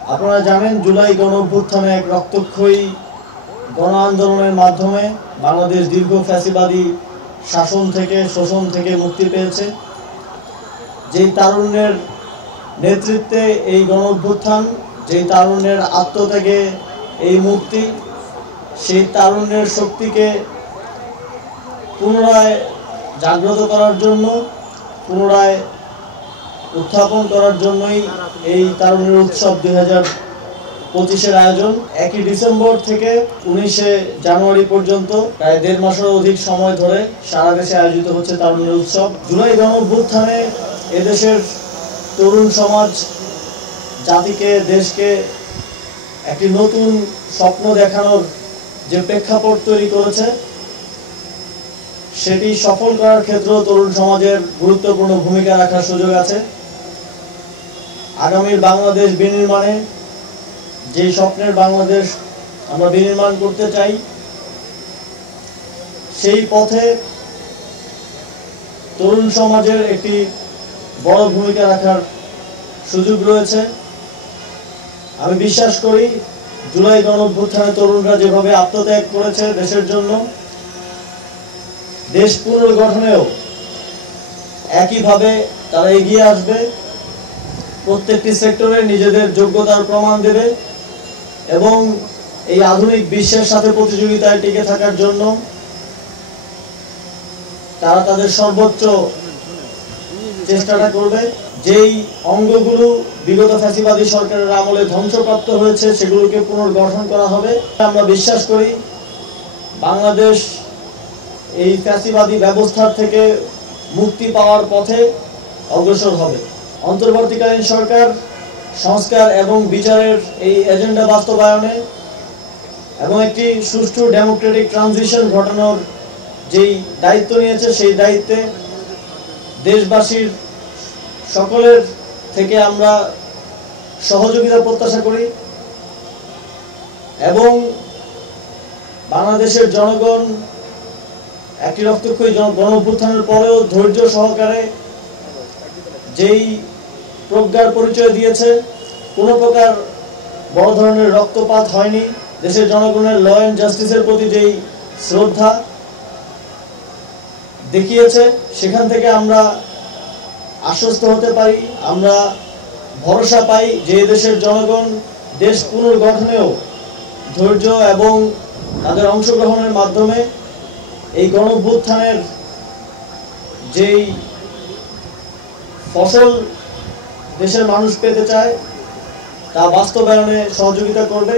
আপনারা জানেন জুলাই গণঅভ্যুত্থানে এক রক্তক্ষয়ী গণ আন্দোলনের মাধ্যমে বাংলাদেশ দীর্ঘ ফ্যাসিবাদী শাসন থেকে শোষণ থেকে মুক্তি পেয়েছে। যেই তারুণ্যের নেতৃত্বে এই গণঅভ্যুত্থান, যেই তারুণ্যের আত্মত্যাগে এই মুক্তি, সেই তারুণ্যের শক্তিকে পুনরায় জাগ্রত করার জন্য, পুনরায় উত্থাপন করার জন্যই এই তারুণ্যের উৎসব 2025-এর আয়োজন। 1 ডিসেম্বর থেকে 19 জানুয়ারি পর্যন্ত প্রায় 1.5 মাসের অধিক সময় ধরে সারা দেশে আয়োজিত হচ্ছে তারুণ্যের উৎসব। জুলাই গণঅভ্যুত্থানে এদেশের তরুণ সমাজ জাতিকে, দেশকে একটি নতুন স্বপ্ন দেখানোর যে প্রেক্ষাপট তৈরি করেছে, সেটি সফল করার ক্ষেত্রেও তরুণ সমাজের গুরুত্বপূর্ণ ভূমিকা রাখার সুযোগ আছে। আগামীর বাংলাদেশ বিনির্মাণে, যে স্বপ্নের বাংলাদেশ আমরা বিনির্মাণ করতে চাই, সেই পথে তরুণ সমাজের একটি বড় ভূমিকা রাখার সুযোগ রয়েছে। আমি বিশ্বাস করি জুলাই গণঅভ্যুত্থানে তরুণরা যেভাবে আত্মত্যাগ করেছে দেশের জন্য, দেশ পুনর্গঠনেও একইভাবে তারা এগিয়ে আসবে, প্রত্যেকটি সেক্টরে নিজেদের যোগ্যতার প্রমাণ দেবে এবং এই আধুনিক বিশ্বের সাথে প্রতিযোগিতায় টিকে থাকার জন্য তারা তাদের সর্বোচ্চ চেষ্টাটা করবে। যেই অঙ্গগুলো বিগত ফ্যাসিবাদী সরকারের আমলে ধ্বংসপ্রাপ্ত হয়েছে, সেগুলোকে পুনর্গঠন করা হবে। আমরা বিশ্বাস করি বাংলাদেশ এই ফ্যাসিবাদী ব্যবস্থার থেকে মুক্তি পাওয়ার পথে অগ্রসর হবে। অন্তর্বর্তীকালীন সরকার সংস্কার এবং বিচারের এই এজেন্ডা বাস্তবায়নে এবং একটি সুষ্ঠু ডেমোক্রেটিক ট্রানজিশন ঘটানোর যেই দায়িত্ব নিয়েছে, সেই দায়িত্বে দেশবাসীর সকলের থেকে আমরা সহযোগিতা প্রত্যাশা করি এবং বাংলাদেশের জনগণ একটি রক্তক্ষয়ী গণঅভ্যুত্থানের পরেও ধৈর্য সহকারে যেই প্রজ্ঞার পরিচয় দিয়েছে, কোনো প্রকার বড় ধরনের রক্তপাত হয়নি। দেশের জনগণের ল অ্যান্ড জাস্টিসের প্রতি যেই শ্রদ্ধা দেখিয়েছে, সেখান থেকে আমরা আশ্বস্ত হতে পারি, আমরা ভরসা পাই যে দেশের জনগণ দেশ পুনর্গঠনেও ধৈর্য এবং তাদের অংশগ্রহণের মাধ্যমে এই গণঅভ্যুত্থানের যেই ফসল দেশের মানুষ পেতে চায় তা বাস্তবায়নে সহযোগিতা করবে।